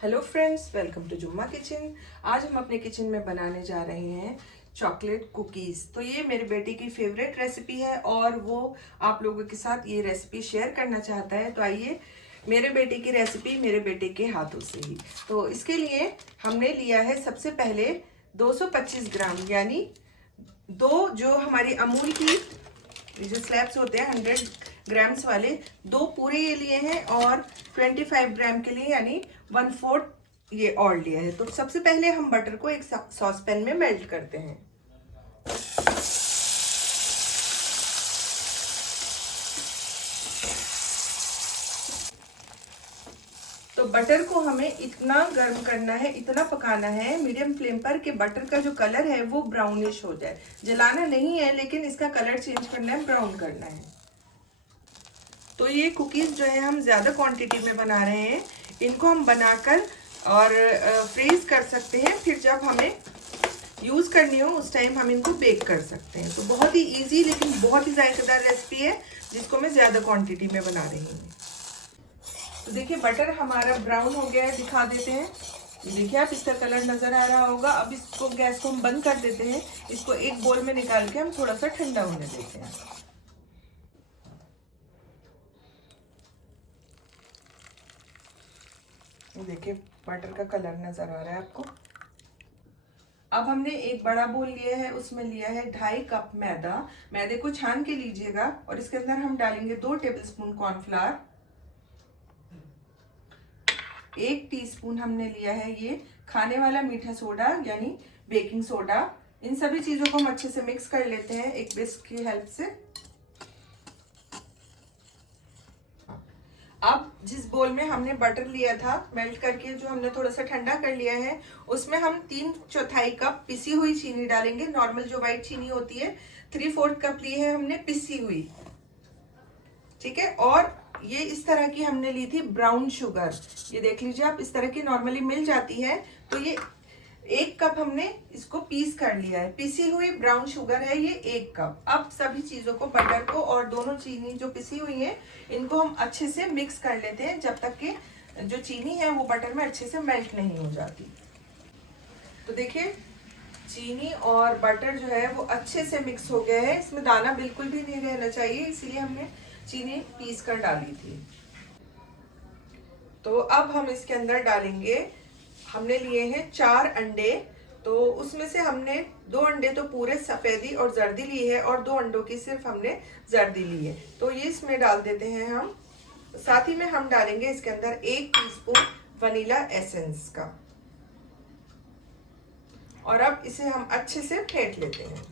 Hello friends, welcome to जुम्मा kitchen. आज हम अपने किचन में बनाने जा रहे हैं चॉकलेट कुकीज़। तो ये मेरे बेटे की फेवरेट रेसिपी है और वो आप लोगों के साथ ये रेसिपी शेयर करना चाहता है। तो आइए मेरे बेटे की रेसिपी मेरे बेटे के हाथों से ही। तो इसके लिए हमने लिया है सबसे पहले 225 ग्राम, यानी दो जो हमारी अमूल की जो स्लैब्स होते हैं 100 ग्राम्स वाले, दो पूरे ये लिए हैं और 25 ग्राम के लिए यानी 1/4 ये और लिया है। तो सबसे पहले हम बटर को एक सॉस पैन में मेल्ट करते हैं। तो बटर को हमें इतना गर्म करना है, इतना पकाना है मीडियम फ्लेम पर कि बटर का जो कलर है वो ब्राउनिश हो जाए। जलाना नहीं है, लेकिन इसका कलर चेंज करना है, ब्राउन करना है। तो ये कुकीज़ जो है हम ज़्यादा क्वांटिटी में बना रहे हैं। इनको हम बनाकर और फ्रीज कर सकते हैं, फिर जब हमें यूज़ करनी हो उस टाइम हम इनको बेक कर सकते हैं। तो बहुत ही इजी लेकिन बहुत ही जायकेदार रेसिपी है, जिसको मैं ज़्यादा क्वांटिटी में बना रही हूँ। तो देखिए बटर हमारा ब्राउन हो गया है, दिखा देते हैं। ये देखिए आप, इसका कलर नज़र आ रहा होगा। अब इसको गैस को हम बंद कर देते हैं। इसको एक बोल में निकाल के हम थोड़ा सा ठंडा होने देते हैं। देखिए बटर का कलर नजर आ रहा है आपको। अब हमने एक बड़ा बोल लिया है, उसमें लिया है 2.5 कप मैदा। मैदे को छान के लीजिएगा और इसके अंदर हम डालेंगे 2 टेबलस्पून कॉर्नफ्लावर। 1 टीस्पून हमने लिया है ये खाने वाला मीठा सोडा यानी बेकिंग सोडा। इन सभी चीजों को हम अच्छे से मिक्स कर लेते हैं एक विस्क की हेल्प से। अब जिस बोल में हमने बटर लिया था मेल्ट करके, जो हमने थोड़ा सा ठंडा कर लिया है, उसमें हम 3/4 कप पिसी हुई चीनी डालेंगे। नॉर्मल जो व्हाइट चीनी होती है 3/4 कप ली है हमने पिसी हुई, ठीक है। और ये इस तरह की हमने ली थी ब्राउन शुगर। ये देख लीजिए आप, इस तरह की नॉर्मली मिल जाती है। तो ये 1 कप हमने इसको पीस कर लिया है। पिसी हुई ब्राउन शुगर है ये 1 कप। अब सभी चीजों को, बटर को और दोनों चीनी जो पिसी हुई है, इनको हम अच्छे से मिक्स कर लेते हैं जब तक कि जो चीनी है वो बटर में अच्छे से मेल्ट नहीं हो जाती। तो देखिए चीनी और बटर जो है वो अच्छे से मिक्स हो गया है। इसमें दाना बिल्कुल भी नहीं रहना चाहिए, इसीलिए हमने चीनी पीस कर डाली थी। तो अब हम इसके अंदर डालेंगे, हमने लिए हैं 4 अंडे। तो उसमें से हमने 2 अंडे तो पूरे सफेदी और जर्दी ली है और 2 अंडों की सिर्फ हमने जर्दी ली है। तो ये इसमें डाल देते हैं हम। साथ ही में हम डालेंगे इसके अंदर 1 टीस्पून वनीला एसेंस का। और अब इसे हम अच्छे से फेंट लेते हैं।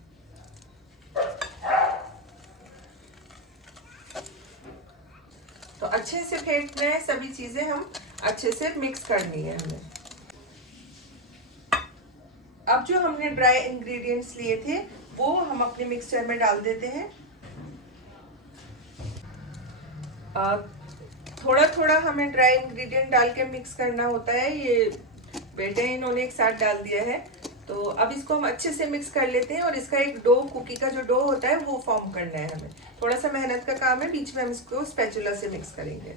तो अच्छे से फेंटना है, सभी चीजें हम अच्छे से मिक्स करनी है हमें। अब जो हमने ड्राई इंग्रेडिएंट्स लिए थे वो हम अपने मिक्सचर में डाल देते हैं। थोड़ा थोड़ा हमें ड्राई इंग्रेडिएंट डाल के मिक्स करना होता है। ये बेटे इन्होंने एक साथ डाल दिया है। तो अब इसको हम अच्छे से मिक्स कर लेते हैं और इसका एक डो, कुकी का जो डो होता है वो फॉर्म करना है हमें। थोड़ा सा मेहनत का काम है, बीच में हम इसको स्पैचुला से मिक्स करेंगे।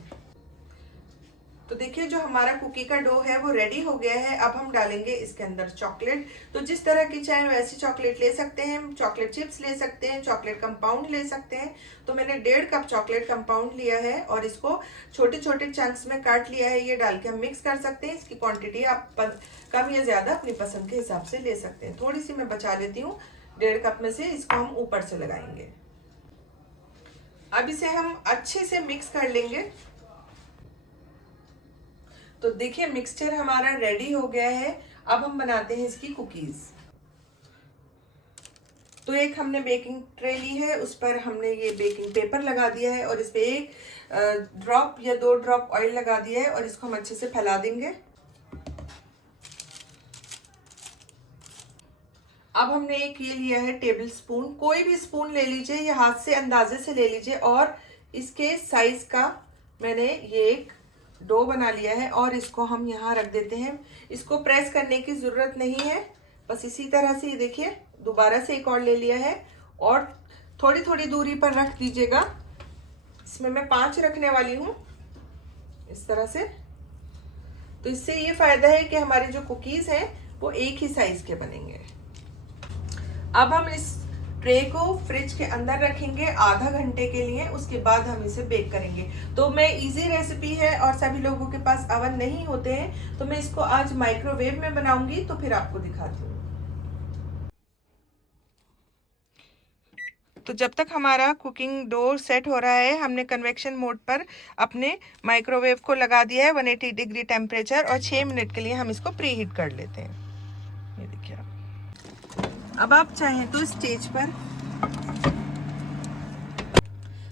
तो देखिए जो हमारा कुकी का डो है वो रेडी हो गया है। अब हम डालेंगे इसके अंदर चॉकलेट। तो जिस तरह की चाहे वैसी चॉकलेट ले सकते हैं, चॉकलेट चिप्स ले सकते हैं, चॉकलेट कंपाउंड ले सकते हैं। तो मैंने 1.5 कप चॉकलेट कंपाउंड लिया है और इसको छोटे छोटे चंक्स में काट लिया है। ये डाल के हम मिक्स कर सकते हैं। इसकी क्वांटिटी आप कम या ज्यादा अपनी पसंद के हिसाब से ले सकते हैं। थोड़ी सी मैं बचा लेती हूँ 1.5 कप में से, इसको हम ऊपर से लगाएंगे। अब इसे हम अच्छे से मिक्स कर लेंगे। तो देखिए मिक्सचर हमारा रेडी हो गया है। अब हम बनाते हैं इसकी कुकीज। तो एक हमने बेकिंग ट्रे ली है, उस पर हमने ये बेकिंग पेपर लगा दिया है और इस पे 1 ड्रॉप या 2 ड्रॉप ऑयल लगा दिया है और इसको हम अच्छे से फैला देंगे। अब हमने एक ये लिया है टेबल स्पून। कोई भी स्पून ले लीजिए या हाथ से अंदाजे से ले लीजिए और इसके साइज का मैंने ये एक डो बना लिया है और इसको हम यहाँ रख देते हैं। इसको प्रेस करने की जरूरत नहीं है, बस इसी तरह से देखिए दोबारा से एक और ले लिया है और थोड़ी थोड़ी दूरी पर रख दीजिएगा। इसमें मैं 5 रखने वाली हूँ, इस तरह से। तो इससे ये फायदा है कि हमारे जो कुकीज हैं वो एक ही साइज के बनेंगे। अब हम इस ट्रे को फ्रिज के अंदर रखेंगे आधा घंटे के लिए, उसके बाद हम इसे बेक करेंगे। तो मैं इजी रेसिपी है और सभी लोगों के पास अवन नहीं होते हैं, तो मैं इसको आज माइक्रोवेव में बनाऊंगी, तो फिर आपको दिखाती हूँ। तो जब तक हमारा कुकिंग डो सेट हो रहा है, हमने कन्वेक्शन मोड पर अपने माइक्रोवेव को लगा दिया है 180 डिग्री टेम्परेचर, और 6 मिनट के लिए हम इसको प्री हीट कर लेते हैं। ये देखिए, अब आप चाहें तो स्टेज पर,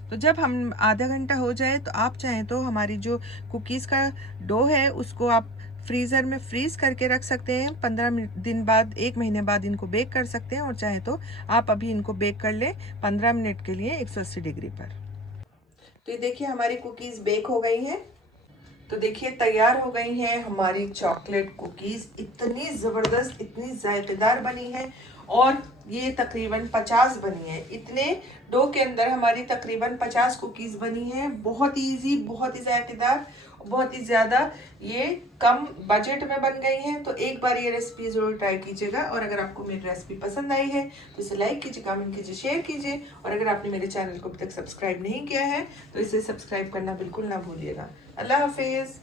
तो जब हम आधा घंटा हो जाए तो आप चाहें तो हमारी जो कुकीज़ का डो है उसको आप फ्रीज़र में फ्रीज़ करके रख सकते हैं। 15 दिन बाद, 1 महीने बाद इनको बेक कर सकते हैं, और चाहे तो आप अभी इनको बेक कर लें 15 मिनट के लिए 180 डिग्री पर। तो ये देखिए हमारी कुकीज़ बेक हो गई हैं। तो देखिए तैयार हो गई हैं हमारी चॉकलेट कुकीज़। इतनी ज़बरदस्त, इतनी जायकेदार बनी है, और ये तकरीबन 50 बनी है। इतने डो के अंदर हमारी तकरीबन 50 कुकीज़ बनी हैं। बहुत ही ईजी, बहुत ही जायकेदार, बहुत ही ज़्यादा ये कम बजट में बन गई हैं। तो एक बार ये रेसिपी ज़रूर ट्राई कीजिएगा, और अगर आपको मेरी रेसिपी पसंद आई है तो इसे लाइक कीजिए, कमेंट कीजिए, शेयर कीजिए, और अगर आपने मेरे चैनल को अभी तक सब्सक्राइब नहीं किया है तो इसे सब्सक्राइब करना बिल्कुल ना भूलिएगा। अल्लाह हाफिज़।